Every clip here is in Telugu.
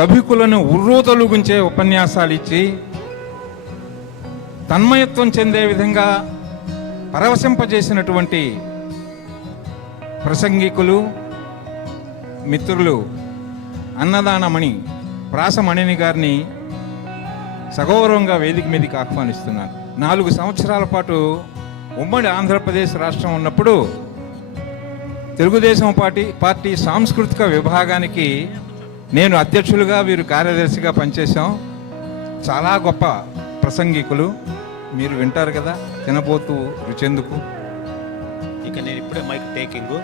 సభికులను ఉర్రోతలుగుంచే ఉపన్యాసాలు ఇచ్చి తన్మయత్వం చెందే విధంగా పరవశింపజేసినటువంటి ప్రసంగికులు మిత్రులు అన్నదానమణి ప్రాసమణిని గారిని సగౌరవంగా వేదిక మీదకి ఆహ్వానిస్తున్నాను నాలుగు సంవత్సరాల పాటు ఉమ్మడి ఆంధ్రప్రదేశ్ రాష్ట్రం ఉన్నప్పుడు తెలుగుదేశం పార్టీ పార్టీ సాంస్కృతిక విభాగానికి నేను అధ్యక్షులుగా వీరు కార్యదర్శిగా పనిచేశాం చాలా గొప్ప ప్రసంగికులు మీరు వింటారు కదా తినబోతూ రుచెందుకు ఇక నేను ఇప్పుడే మైక్ టేకింగ్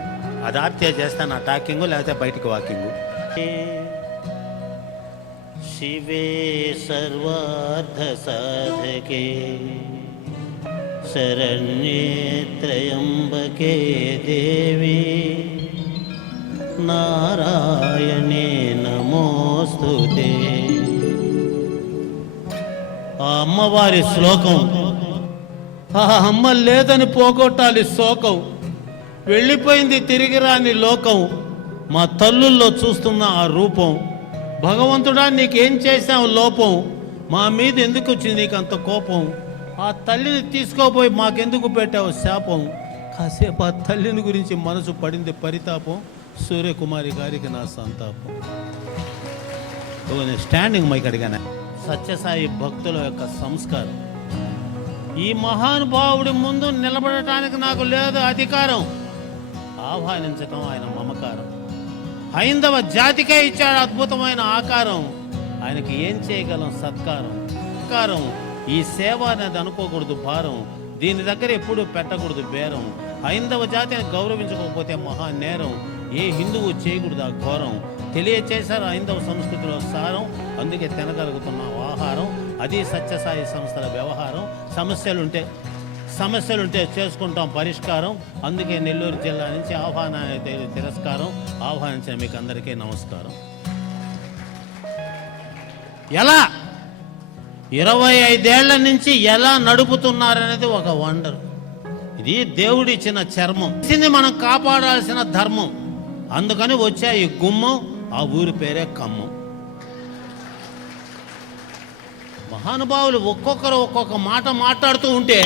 అది చేస్తాను ఆ టాకింగ్ లేకపోతే బయటికి వాకింగ్ శివే సర్వార్థ సాధకే శరణ్యే త్రయంబకే దేవీ నారాయణే నమోస్తు ఆ అమ్మవారి శ్లోకం ఆ అమ్మ లేదని పోగొట్టాలి శోకం వెళ్ళిపోయింది తిరిగి రాని లోకం మా తల్లుల్లో చూస్తున్న ఆ రూపం భగవంతుడా నీకేం చేశావు లోపం మా మీద ఎందుకు వచ్చింది నీకు అంత కోపం ఆ తల్లిని తీసుకోపోయి మాకెందుకు పెట్టావు శాపం కాసేపు ఆ తల్లిని గురించి మనసు పడింది పరితాపం సూర్యకుమారి గారికి నా సంతాపం స్టాండింగ్ మైక్ అడిగాను సత్యసాయి భక్తుల యొక్క సంస్కారం ఈ మహానుభావుడి ముందు నిలబడటానికి నాకు లేదు అధికారం ఆహ్వానించటం ఆయన మమకారం హైందవ జాతికే ఇచ్చాడు అద్భుతమైన ఆకారం ఆయనకి ఏం చేయగలం సత్కారం సత్కారం ఈ సేవ అనేది అనుకోకూడదు భారం దీని దగ్గర ఎప్పుడూ పెట్టకూడదు బేరం హైందవ జాతిని గౌరవించకపోతే మహా నేరం ఏ హిందువు చేయకూడదు ఆ ఘోరం తెలియచేశారు హైందవ సంస్కృతిలో సారం అందుకే తినగలుగుతున్న ఆహారం అది సత్యసాయి సంస్థల వ్యవహారం సమస్యలుంటే సమస్యలుంటే చేసుకుంటాం పరిష్కారం అందుకే నెల్లూరు జిల్లా నుంచి ఆహ్వానాన్ని తిరస్కారం ఆహ్వానించిన మీకు అందరికీ నమస్కారం ఎలా ఇరవై ఐదేళ్ల నుంచి ఎలా నడుపుతున్నారనేది ఒక వండర్ ఇది దేవుడిచ్చిన చర్మం ఇది మనం కాపాడాల్సిన ధర్మం అందుకని వచ్చే ఈ గుమ్మం ఆ ఊరి పేరే కమ్మం మహానుభావులు ఒక్కొక్కరు ఒక్కొక్క మాట మాట్లాడుతూ ఉంటే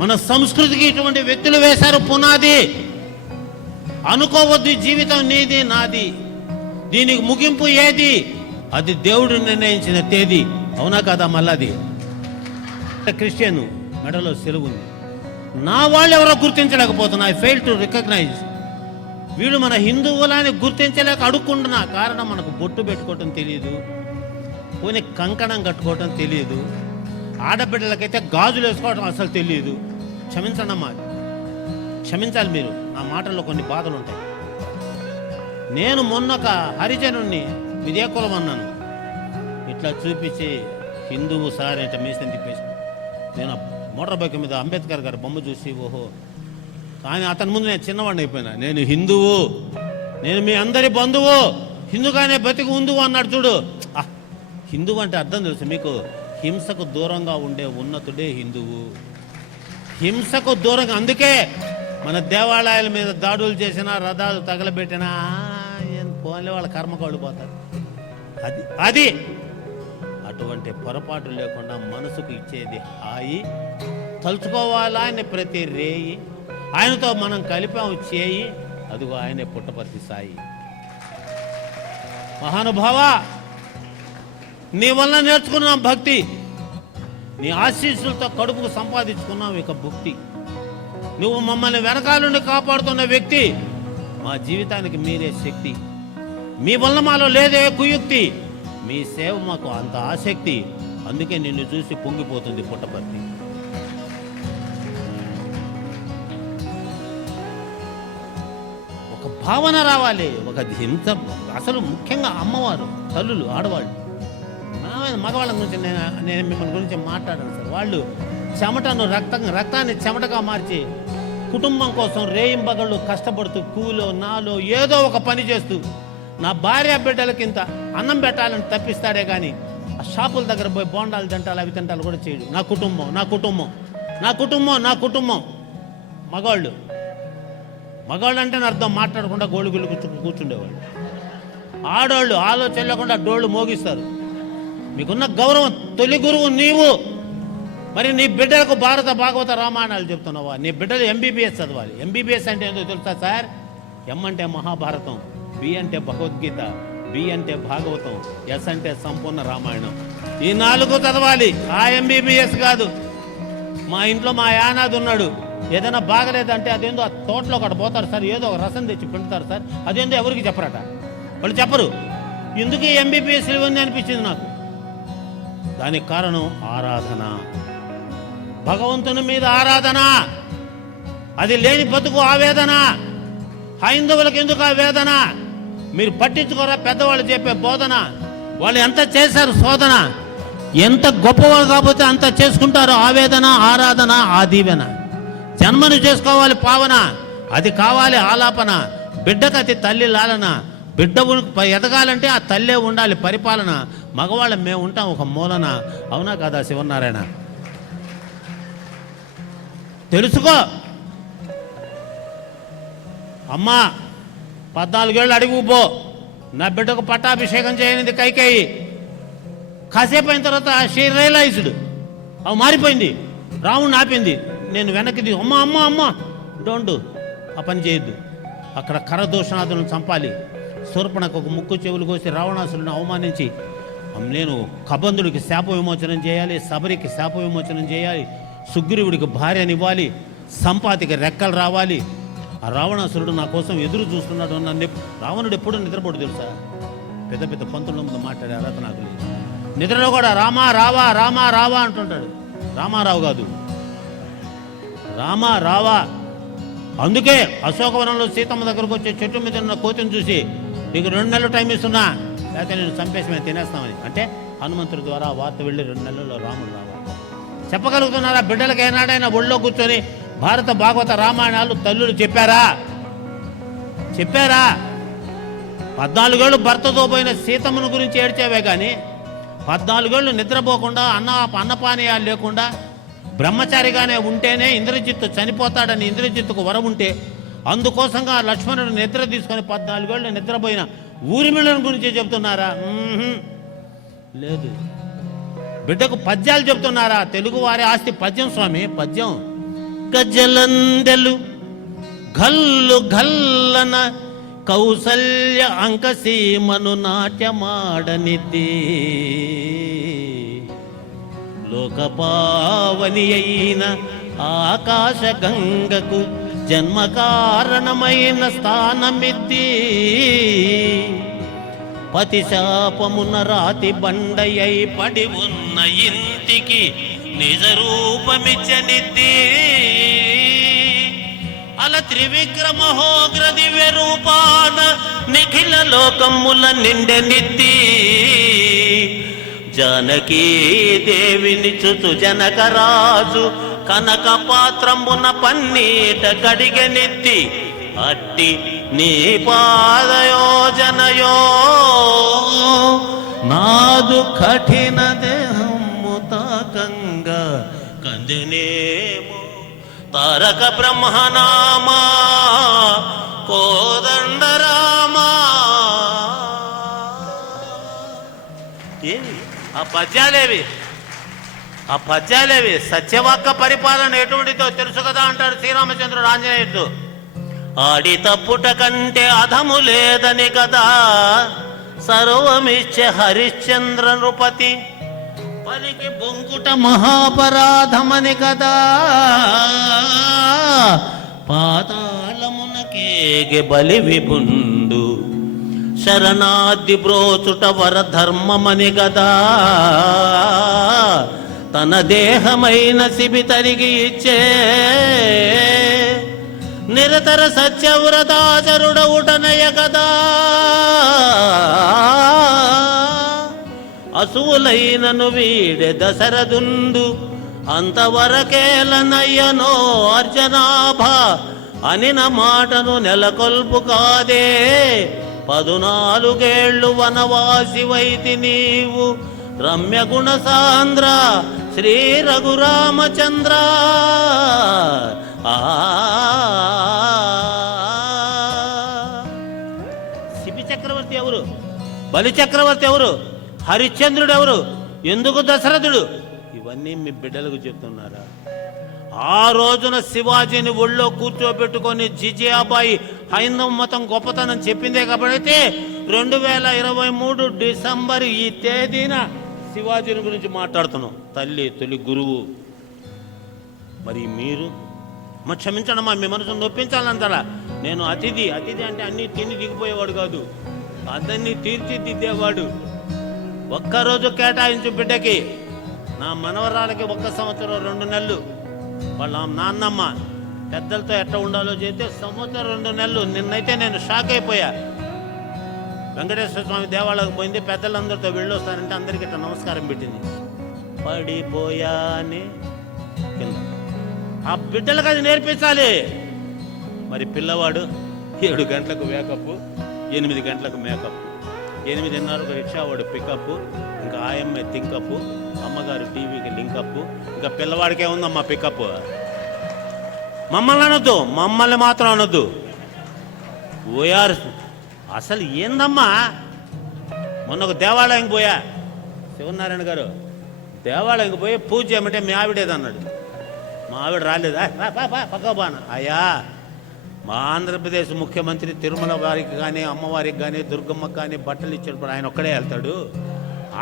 మన సంస్కృతికి ఇటువంటి వ్యక్తులు వేశారు పునాది అనుకోవద్దు జీవితం నీది నాది దీనికి ముగింపు ఏది అది దేవుడు నిర్ణయించిన తేదీ అవునా కదా మళ్ళది క్రిస్టియన్ మెడలో సెలవు ఉంది నా వాళ్ళు ఎవరో గుర్తించలేకపోతున్నా ఐ ఫెయిల్ టు రికగ్నైజ్ వీడు మన హిందువులని గుర్తించలేక అడుక్కుంటున్న కారణం మనకు బొట్టు పెట్టుకోవటం తెలియదు పోనీ కంకణం కట్టుకోవటం తెలియదు ఆడబిడ్డలకైతే గాజులు వేసుకోవడం అసలు తెలియదు క్షమించండి అమ్మా క్షమించాలి మీరు నా మాటల్లో కొన్ని బాధలు ఉంటాయి నేను మొన్నొక హరిజనుణ్ణి ఇదే కులం అన్నాను ఇట్లా చూపించి హిందువు సార్ ఇట్లా మేసిన తిప్పేసి నేను మోటార్ బైక్ మీద అంబేద్కర్ గారి బొమ్మ చూసి ఓహో కానీ అతని ముందు నేను చిన్నవాడిని అయిపోయినా నేను హిందువు నేను మీ అందరి బంధువు హిందుగానే బతికి ఉందువు అన్నాడు చూడు హిందువు అంటే అర్థం తెలుసు మీకు హింసకు దూరంగా ఉండే ఉన్నతుడే హిందువు హింసకు దూరంగా అందుకే మన దేవాలయాల మీద దాడులు చేసినా రథాలు తగలబెట్టినా పోలే వాళ్ళ కర్మకు వెళ్ళిపోతారు అది అది అటువంటి పొరపాటు లేకుండా మనసుకు ఇచ్చేది హాయి తలుచుకోవాలా అని ప్రతి రేయి ఆయనతో మనం కలిపాము చేయి అదిగో ఆయనే పుట్టపర్తి సాయి మహానుభావ నీ వల్ల నేర్చుకున్నాం భక్తి నీ ఆశీస్సులతో కడుపుకు సంపాదించుకున్నాం ఇక భక్తి నువ్వు మమ్మల్ని వెనకాల నుండి కాపాడుతున్న వ్యక్తి మా జీవితానికి మీరే శక్తి మీ వల్ల మాలో లేదే కుయుక్తి మీ సేవ మాకు అంత ఆసక్తి అందుకే నిన్ను చూసి పొంగిపోతుంది పుట్టపర్తి ఒక భావన రావాలి ఒక హింస అసలు ముఖ్యంగా అమ్మవారు తల్లులు ఆడవాళ్ళు మగవాళ్ళ గురించి నేను నేను మిమ్మల్ని గురించి మాట్లాడాను సార్ వాళ్ళు చెమటను రక్త రక్తాన్ని చెమటగా మార్చి కుటుంబం కోసం రేయింబగళ్ళు కష్టపడుతూ కూలో నాలో ఏదో ఒక పని చేస్తూ నా భార్య బిడ్డలకింత అన్నం పెట్టాలని తప్పిస్తాడే కానీ ఆ షాపుల దగ్గర పోయి బోండాలు తింటాలు అవి తింటాలు కూడా చేయడు నా కుటుంబం నా కుటుంబం నా కుటుంబం నా కుటుంబం మగవాళ్ళు మగవాళ్ళు అంటే అర్థం మాట్లాడకుండా గోళ్ళు గుళ్ళు కూర్చు కూర్చుండేవాళ్ళు ఆడవాళ్ళు ఆలోచన లేకుండా డోళ్ళు మోగిస్తారు మీకున్న గౌరవం తొలి గురువు నీవు మరి నీ బిడ్డలకు భారత భాగవత రామాయణాలు చెప్తున్నావా నీ బిడ్డలు ఎంబీబీఎస్ చదవాలి ఎంబీబీఎస్ అంటే ఏందో తెలుసా సార్ ఎం అంటే మహాభారతం బి అంటే భగవద్గీత బి అంటే భాగవతం ఎస్ అంటే సంపూర్ణ రామాయణం ఈ నాలుగు చదవాలి ఆ ఎంబీబీఎస్ కాదు మా ఇంట్లో మా యానాథ్ ఉన్నాడు ఏదైనా బాగలేదంటే అదేందో ఆ తోటలో ఒకటి పోతారు సార్ ఏదో ఒక రసం తెచ్చి పిండుతారు సార్ అదేందో ఎవరికి చెప్పరట వాళ్ళు చెప్పరు ఎందుకు ఎంబీబీఎస్ ఉంది అనిపించింది నాకు దానికి కారణం ఆరాధన భగవంతుని మీద ఆరాధన అది లేని బతుకు ఆవేదన హైందవులకు ఎందుకు ఆ వేదన మీరు పట్టించుకోరా పెద్దవాళ్ళు చెప్పే బోధన వాళ్ళు ఎంత చేశారు శోధన ఎంత గొప్పవాళ్ళు కాకపోతే అంత చేసుకుంటారు ఆవేదన ఆరాధన ఆ దీవెన జన్మను చేసుకోవాలి పావన అది కావాలి ఆలాపన బిడ్డకు అది తల్లి లాలన బిడ్డ ఎదగాలంటే ఆ తల్లే ఉండాలి పరిపాలన మగవాళ్ళ మేము ఉంటాం ఒక మూలన అవునా కదా శివనారాయణ తెలుసుకో అమ్మా పద్నాలుగేళ్ళు పో నా బిడ్డకు పట్టాభిషేకం చేయనిది కైకేయి కాసేపు అయిన తర్వాత షీ రియలైజ్డ్ అవి మారిపోయింది రాముడు ఆపింది నేను వెనక్కి అమ్మ అమ్మ అమ్మ డోండు ఆ పని చేయొద్దు అక్కడ కరదోషనాథులను చంపాలి శూర్పణకు ఒక ముక్కు చెవులు కోసి రావణాసులను అవమానించి నేను కబంధుడికి శాప విమోచనం చేయాలి శబరికి శాప విమోచనం చేయాలి సుగ్రీవుడికి భార్యనివ్వాలి సంపాతికి రెక్కలు రావాలి ఆ రావణాసురుడు నా కోసం ఎదురు చూస్తున్నాడు నన్ను రావణుడు ఎప్పుడు నిద్రపోడు తెలుసా పెద్ద పెద్ద పంతుల ముందు మాట్లాడే అర్హత నాకు లేదు నిద్రలో కూడా రామా రావా రామా రావా అంటుంటాడు రామారావు కాదు రామా రావా అందుకే అశోకవనంలో సీతమ్మ దగ్గరకు వచ్చే చెట్టు మీద ఉన్న కోతిని చూసి నీకు రెండు నెలలు టైం ఇస్తున్నా లేకపోతే నేను చంపేసి తినేస్తామని అంటే హనుమంతుడి ద్వారా వార్త వెళ్ళి రెండు నెలల్లో రాముడు రావాలి చెప్పగలుగుతున్నారా బిడ్డలకు ఏనాడైనా ఒళ్ళో కూర్చొని భారత భాగవత రామాయణాలు తల్లులు చెప్పారా చెప్పారా పద్నాలుగేళ్ళు భర్తతో పోయిన సీతమ్మను గురించి ఏడ్చేవే కానీ పద్నాలుగేళ్ళు నిద్రపోకుండా అన్న అన్నపానీయాలు లేకుండా బ్రహ్మచారిగానే ఉంటేనే ఇంద్రజిత్తు చనిపోతాడని ఇంద్రజిత్తుకు వరం ఉంటే అందుకోసంగా లక్ష్మణుడు నిద్ర తీసుకొని పద్నాలుగేళ్ళు నిద్రపోయిన ఊరిమిళన గురించి చెబుతున్నారా లేదు బిడ్డకు పద్యాలు చెబుతున్నారా తెలుగు వారి ఆస్తి పద్యం స్వామి పద్యం గజలందెలు గల్లు గల్లన కౌసల్య అంకసీమను నాట్యమాడనిదే లోకపావని అయిన ఆకాశగంగకు జన్మ కారణమైన స్థానమిద్ది పతిశాపమున రాతి బండయ్యై పడి ఉన్న ఇంటికి నిజ రూపమిచ్చనిద్ది అల త్రివిక్రమహోగ్ర దివ్య రూపాన నిఖిల లోకముల నిండెనిద్ది జానకీ దేవిని చుతు జనకరాజు కనక పాత్రమున పన్నీట కడిగెనెత్తి అట్టి నీ పాదయోజనయో నాదు కఠిన దేహము తాకంగా కందినేమో తారక బ్రహ్మనామా కోదండ ఆ పద్యాలేవి ఆ పద్యాలేవి సత్యవాక్క పరిపాలన ఎటువంటిదో తెలుసు కదా అంటాడు శ్రీరామచంద్రుడు ఆంజనేయుడు ఆడి తప్పుట కంటే అధము లేదని కదా సర్వమిచ్చే హరిశ్చంద్ర నృపతి పలికి బొంకుట మహాపరాధమని కదా పాతాళమునకేగి బలి విభున్ శరణాది బ్రోచుట ధర్మమని గదా తన దేహమైన సిబి తరిగి ఇచ్చే నిరతర సత్యవ్రతాచరుడవుటనయ కదా అసువులైనను వీడె దశరథుందు అంతవరకేలనయ్యనో అర్జనాభ అనిన మాటను నెలకొల్పు కాదే పదునాలుగేళ్ళు వైతి నీవు రమ్య సాంద్ర శ్రీ రఘురామచంద్ర శిబి చక్రవర్తి ఎవరు బలి చక్రవర్తి ఎవరు హరిశ్చంద్రుడు ఎవరు ఎందుకు దశరథుడు ఇవన్నీ మీ బిడ్డలకు చెప్తున్నారా ఆ రోజున శివాజీని ఒళ్ళో కూర్చోబెట్టుకొని జిజియాబాయి హైందవ మతం గొప్పతనం చెప్పిందే కాబట్టి రెండు వేల ఇరవై మూడు డిసెంబర్ ఈ తేదీన శివాజీని గురించి మాట్లాడుతున్నాం తల్లి తొలి గురువు మరి మీరు మా క్షమించడమా మీ మనసు నొప్పించాలంటా నేను అతిథి అతిథి అంటే అన్ని తిని దిగిపోయేవాడు కాదు అతన్ని తీర్చిదిద్దేవాడు ఒక్కరోజు కేటాయించు బిడ్డకి నా మనవరాలకి ఒక్క సంవత్సరం రెండు నెలలు వాళ్ళ నాన్నమ్మ పెద్దలతో ఎట్లా ఉండాలో చేస్తే సంవత్సరం రెండు నెలలు నిన్నైతే నేను షాక్ అయిపోయా వెంకటేశ్వర స్వామి దేవాలయం పోయింది పెద్దలందరితో వెళ్ళొస్తారంటే అందరికి ఇట్లా నమస్కారం పెట్టింది పడిపోయానే కింద ఆ బిడ్డలకు అది నేర్పించాలి మరి పిల్లవాడు ఏడు గంటలకు మేకప్ ఎనిమిది గంటలకు మేకప్ ఎనిమిదిన్నర రిక్షా వాడు పికప్ ఇంకా ఆయమ్మ థింకప్ అమ్మగారు టీవీకి లింకప్ ఇంకా పిల్లవాడికే ఉందమ్మా పికప్ మమ్మల్ని అనొద్దు మమ్మల్ని మాత్రం అనొద్దు ఓఆర్ అసలు ఏందమ్మా మొన్న ఒక దేవాలయం పోయా శివనారాయణ గారు దేవాలయంకి పోయి పూజ చేయమంటే మీ ఆవిడేదన్నాడు మా ఆవిడ రాలేదా పక్క బాన అయ్యా మా ఆంధ్రప్రదేశ్ ముఖ్యమంత్రి తిరుమల వారికి కానీ అమ్మవారికి కానీ దుర్గమ్మకి కానీ బట్టలు ఇచ్చినప్పుడు ఆయన ఒక్కడే వెళ్తాడు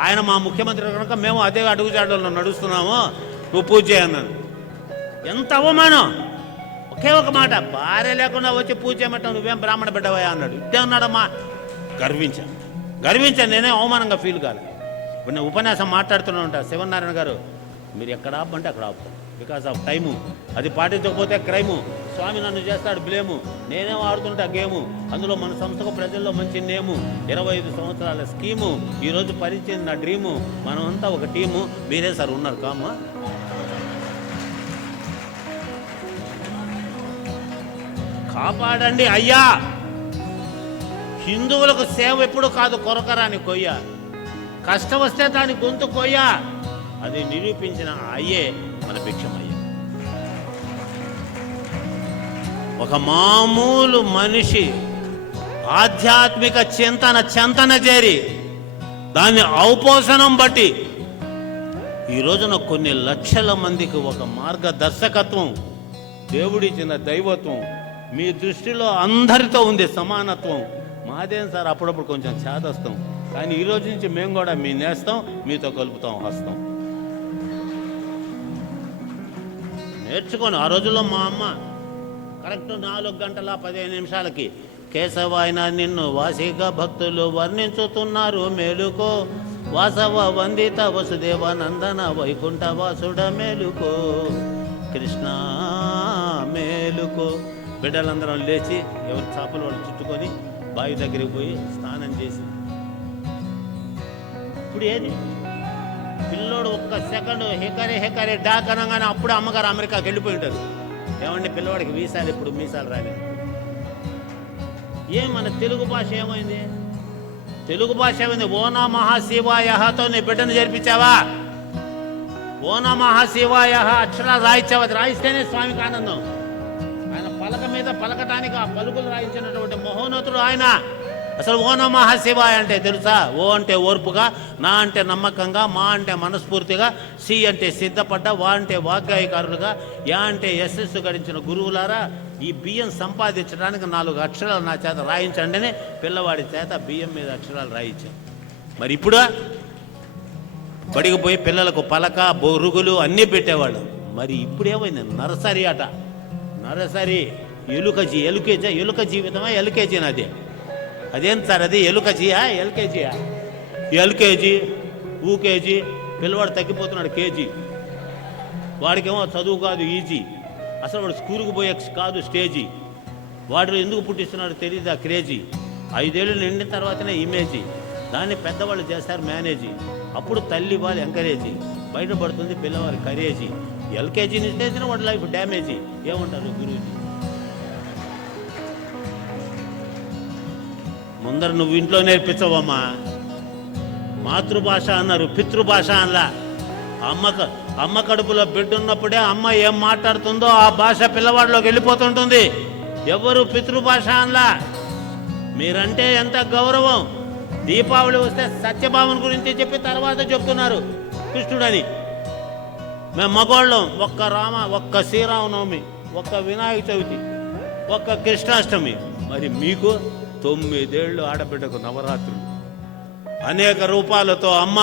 ఆయన మా ముఖ్యమంత్రి కనుక మేము అదే అడుగుజాడలో నడుస్తున్నాము నువ్వు పూజ చేయన్నాను ఎంత అవమానం ఒకే ఒక మాట భార్య లేకుండా వచ్చి పూజ చేయమంటావు నువ్వేం బ్రాహ్మణ బిడ్డవా అన్నాడు ఇదే ఉన్నాడమ్మా గర్వించాను గర్వించాను నేనే అవమానంగా ఫీల్ కాలేదు ఇప్పుడు నేను ఉపన్యాసం మాట్లాడుతూనే ఉంటాను శివనారాయణ గారు మీరు ఎక్కడ ఆపంటే అక్కడ ఆపుతాను బికాస్ ఆఫ్ టైము అది పాటించకపోతే క్రైము స్వామి నన్ను చేస్తాడు బ్లేము నేనే ఆడుతుంటా గేము అందులో మన సంస్థకు ప్రజల్లో మంచి నేము ఇరవై ఐదు సంవత్సరాల స్కీము ఈరోజు పరిచయం నా డ్రీము మనమంతా ఒక టీము మీరే సార్ ఉన్నారు కామ్మ కాపాడండి అయ్యా హిందువులకు సేవ ఎప్పుడు కాదు కొరకరాని కొయ్య కష్టం వస్తే దాని గొంతు కొయ్య అది నిరూపించిన అయ్యే మన భిక్షమయ్య ఒక మామూలు మనిషి ఆధ్యాత్మిక చింతన చెంతన చేరి దాని ఔపోషణం బట్టి ఈ రోజున కొన్ని లక్షల మందికి ఒక మార్గదర్శకత్వం దేవుడిచ్చిన దైవత్వం మీ దృష్టిలో అందరితో ఉంది సమానత్వం మాదేం సార్ అప్పుడప్పుడు కొంచెం చేదస్తాం కానీ ఈ రోజు నుంచి మేము కూడా మీ నేస్తాం మీతో కలుపుతాం వస్తాం నేర్చుకోను ఆ రోజుల్లో మా అమ్మ కరెక్ట్ నాలుగు గంటల పదిహేను నిమిషాలకి కేశవాయన నిన్ను వాసిగా భక్తులు వర్ణించుతున్నారు మేలుకో వాసవ వందిత వసుదేవ నందన వైకుంఠ వాసుడ మేలుకో కృష్ణ మేలుకో బిడ్డలందరం లేచి ఎవరి చేపలు వాళ్ళు చుట్టుకొని బావి దగ్గరికి పోయి స్నానం చేసి ఇప్పుడు ఏది పిల్లోడు ఒక్క సెకండ్ హెకరే హెకరే అనగానే అప్పుడు అమ్మగారు అమెరికాకి వెళ్ళిపోయి ఉంటారు ఏమండి పిల్లవాడికి వీసాలు ఇప్పుడు మీసాలు రాలేదు ఏ మన తెలుగు భాష ఏమైంది తెలుగు భాష ఏమైంది ఓనా మహాశివాయహతో నీ బిడ్డను జరిపించావా ఓనా మహాశివాయ అక్షరా రాయించావా రాయిస్తేనే స్వామికి ఆనందం ఆయన పలక మీద పలకటానికి ఆ పలుకులు రాయించినటువంటి మహోన్నతుడు ఆయన అసలు ఓ నమ శివాయ అంటే తెలుసా ఓ అంటే ఓర్పుగా నా అంటే నమ్మకంగా మా అంటే మనస్ఫూర్తిగా సి అంటే సిద్ధపడ్డ వా అంటే వాగ్గాయకారులుగా యా అంటే యశస్సు గడించిన గురువులారా ఈ బియ్యం సంపాదించడానికి నాలుగు అక్షరాలు నా చేత రాయించండినే పిల్లవాడి చేత బియ్యం మీద అక్షరాలు రాయించాను మరి ఇప్పుడు బడికి పోయి పిల్లలకు పలక బొరుగులు అన్నీ పెట్టేవాళ్ళు మరి ఇప్పుడేమైంది నరసరి అట నరసరి ఎలుక ఎలుకేజీ ఎలుక జీవితమా నాదే అదేం సార్ అది ఎలుకజీయా ఎల్కేజీయా ఎల్కేజీ యూకేజీ పిల్లవాడు తగ్గిపోతున్నాడు కేజీ వాడికేమో చదువు కాదు ఈజీ అసలు వాడు స్కూల్కి పోయే కాదు స్టేజీ వాడు ఎందుకు పుట్టిస్తున్నాడు తెలియదు ఆ క్రేజీ ఐదేళ్ళు నిండిన తర్వాతనే ఇమేజీ దాన్ని పెద్దవాళ్ళు చేస్తారు మేనేజీ అప్పుడు తల్లి వాళ్ళు ఎంకరేజీ బయటపడుతుంది పిల్లవారి కరేజీ ఎల్కేజీ నిజేసిన వాడి లైఫ్ డ్యామేజీ ఏమంటారు గురూజీ ముందర నువ్వు ఇంట్లో నేర్పించవమ్మా మాతృభాష అన్నారు పితృభాష అనలా అమ్మక అమ్మ కడుపులో బిడ్డ ఉన్నప్పుడే అమ్మ ఏం మాట్లాడుతుందో ఆ భాష పిల్లవాడిలోకి వెళ్ళిపోతుంటుంది ఎవరు పితృభాష అనలా మీరంటే ఎంత గౌరవం దీపావళి వస్తే సత్యభావన గురించి చెప్పి తర్వాత చెప్తున్నారు కృష్ణుడని మేము మగోళ్ళం ఒక్క రామ ఒక్క శ్రీరామనవమి ఒక్క వినాయక చవితి ఒక్క కృష్ణాష్టమి మరి మీకు తొమ్మిదేళ్ళు ఆడబిడ్డకు నవరాత్రులు అనేక రూపాలతో అమ్మ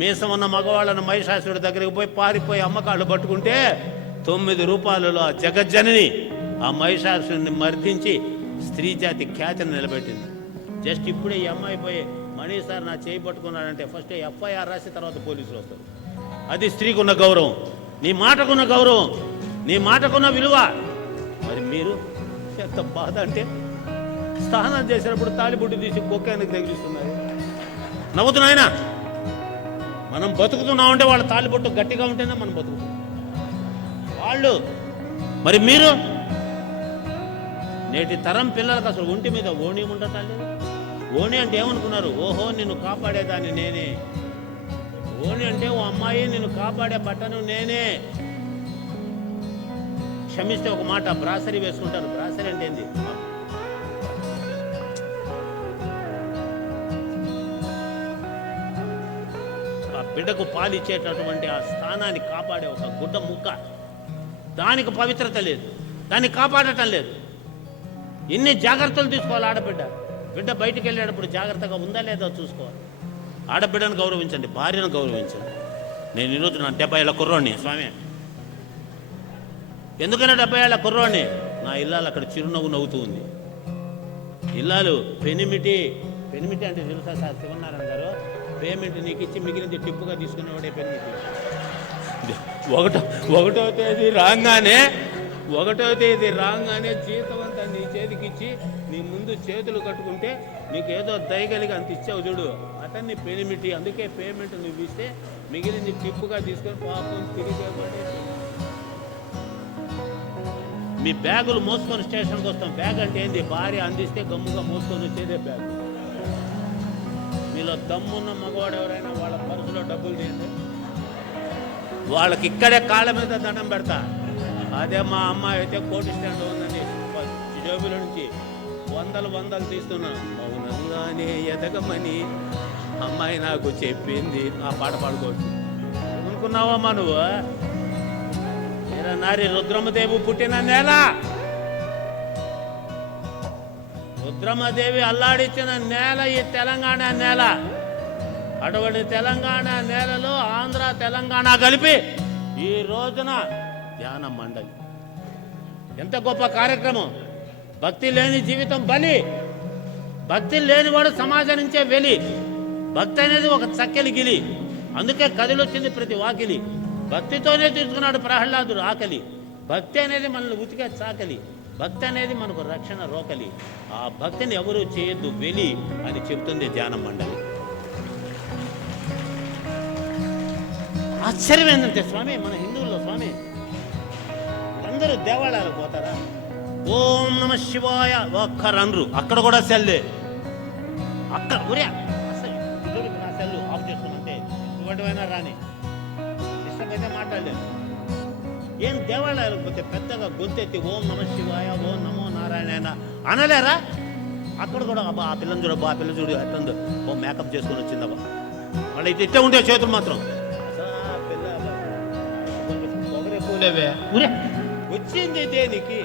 మీసమున్న మగవాళ్ళను మహిషాసుడి దగ్గరికి పోయి పారిపోయి అమ్మకాళ్ళు పట్టుకుంటే తొమ్మిది రూపాయలలో ఆ జగజ్జనని ఆ మహిషాసుని మర్దించి స్త్రీ జాతి ఖ్యాతిని నిలబెట్టింది జస్ట్ ఇప్పుడే ఈ అమ్మాయి పోయి మణి సార్ నా చేయి పట్టుకున్నాడంటే ఫస్ట్ ఎఫ్ఐఆర్ రాసి తర్వాత పోలీసులు వస్తారు అది స్త్రీకున్న గౌరవం నీ మాటకున్న గౌరవం నీ మాటకున్న విలువ మరి మీరు ఎంత బాధ అంటే స్నానం చేసినప్పుడు తాలిబుడ్డు తీసి కుక్కైనకు తగిలిస్తున్నారు నవ్వుతున్నాయన మనం బతుకుతున్నాం అంటే వాళ్ళ తాలిబొట్టు గట్టిగా ఉంటేనే మనం బతుకుతున్నాం వాళ్ళు మరి మీరు నేటి తరం పిల్లలకు అసలు ఒంటి మీద ఓణి ఉండటా లేదు ఓణి అంటే ఏమనుకున్నారు ఓహో నిన్ను కాపాడేదాన్ని నేనే ఓణి అంటే ఓ అమ్మాయి నిన్ను కాపాడే బట్టను నేనే క్షమిస్తే ఒక మాట బ్రాసరీ వేసుకుంటారు బ్రాసరీ అంటే ఏంది బిడ్డకు పాలిచ్చేటటువంటి ఆ స్థానాన్ని కాపాడే ఒక గుడ్డ ముక్క దానికి పవిత్రత లేదు దాన్ని కాపాడటం లేదు ఎన్ని జాగ్రత్తలు తీసుకోవాలి ఆడబిడ్డ బిడ్డ బయటికి వెళ్ళేటప్పుడు జాగ్రత్తగా ఉందా లేదా చూసుకోవాలి ఆడబిడ్డను గౌరవించండి భార్యను గౌరవించండి నేను ఈరోజు నా డెబ్బై ఏళ్ళ కుర్రోడిని స్వామి ఎందుకైనా డెబ్బై ఏళ్ళ కుర్రోడిని నా ఇల్లాలు అక్కడ చిరునవ్వు నవ్వుతూ ఉంది ఇల్లాలు పెనిమిటి పెనిమిటి అంటే తెలుసా సార్ శివనారాయణ పేమెంట్ నీకు ఇచ్చి మిగిలింది టిప్పుగా తీసుకునేవాడే పని ఒకటో ఒకటో తేదీ రాగానే ఒకటో తేదీ రాగానే జీతం అంతా నీ చేతికి ఇచ్చి నీ ముందు చేతులు కట్టుకుంటే నీకేదో దయగలిగి అంత ఇచ్చావు చూడు అతన్ని పెనిమిటి అందుకే పేమెంట్ నువ్వు ఇస్తే మిగిలింది టిప్పుగా తీసుకొని పాపం తిరిగి మీ బ్యాగులు మోసుకొని స్టేషన్కి వస్తాం బ్యాగ్ అంటే ఏంది భార్య అందిస్తే గమ్ముగా మోసుకొని వచ్చేదే బ్యాగ్ మీలో దమ్మున్న మగవాడు ఎవరైనా వాళ్ళ పరుసులో డబ్బులు తీయండి వాళ్ళకి ఇక్కడే కాళ్ళ మీద దండం పెడతా అదే మా అమ్మాయి అయితే కోటి స్టాండ్ ఉందండి జోబుల నుంచి వందలు వందలు తీస్తున్నా మౌనంగానే ఎదగమని అమ్మాయి నాకు చెప్పింది ఆ పాట పాడుకోవచ్చు అనుకున్నావమ్మా నువ్వు నారి రుద్రమదేవు పుట్టిన నేలా రుద్రమదేవి అల్లాడిచ్చిన నేల ఈ తెలంగాణ నేల అటువంటి తెలంగాణ నేలలో ఆంధ్ర తెలంగాణ కలిపి ఈ రోజున ధ్యాన మండలి ఎంత గొప్ప కార్యక్రమం భక్తి లేని జీవితం బలి భక్తి లేనివాడు సమాజం నుంచే వెలి భక్తి అనేది ఒక చక్కెలి గిలి అందుకే కదిలొచ్చింది ప్రతి వాకిలి భక్తితోనే తీసుకున్నాడు ప్రహ్లాదుడు ఆకలి భక్తి అనేది మనల్ని ఉతికే చాకలి భక్తి అనేది మనకు రక్షణ రోకలి ఆ భక్తిని ఎవరు చేయొద్దు వెలి అని చెబుతుంది ధ్యానం మండలి ఆశ్చర్యం ఏంటంటే స్వామి మన హిందువుల్లో స్వామి అందరూ దేవాలయాలకు పోతారా ఓం నమ శివాయ ఒక్కరనరు అక్కడ కూడా సెల్లే అక్కడ ఒరే అసలు నా ఆఫ్ చేస్తామంటే ఇటువంటివైనా రాని ఇష్టమైతే మాట్లాడలేదు ఏం దేవాలయాలకు పోతే పెద్దగా గొంతెత్తి ఓం నమ శివాయ ఓం నమో నారాయణ అనలేరా అక్కడ కూడా అబ్బా ఆ పిల్లని చూడబ్బా ఆ పిల్లని చూడు అట్లుంది ఓ మేకప్ చేసుకొని వచ్చిందబ్బా మళ్ళీ ఇది ఇట్టే ఉండే చేతులు మాత్రం వచ్చింది దేనికి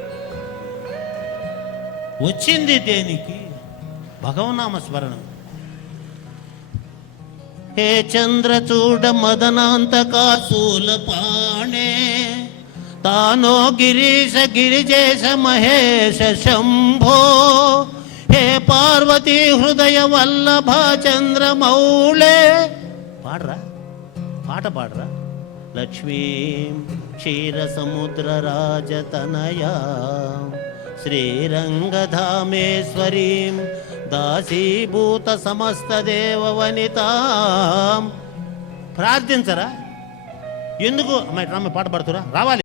వచ్చింది దేనికి భగవన్నామ స్మరణం హే చంద్రచూడ మదనాంతకాశూల పాణే తానో గిరీశ గిరిజేశ మహేశ శంభో హే పార్వతీ హృదయ వల్లభ చంద్రమౌళే పాడరా పాట పాడరా లక్ష్మీం క్షీరసముద్రరాజతనయా శ్రీరంగధామేశ్వరీం దాసీభూత సమస్తదేవవనితాం ప్రార్థించరా ఎందుకు అమ్మాయి రామ్మ పాట పాడుతురా రావాలి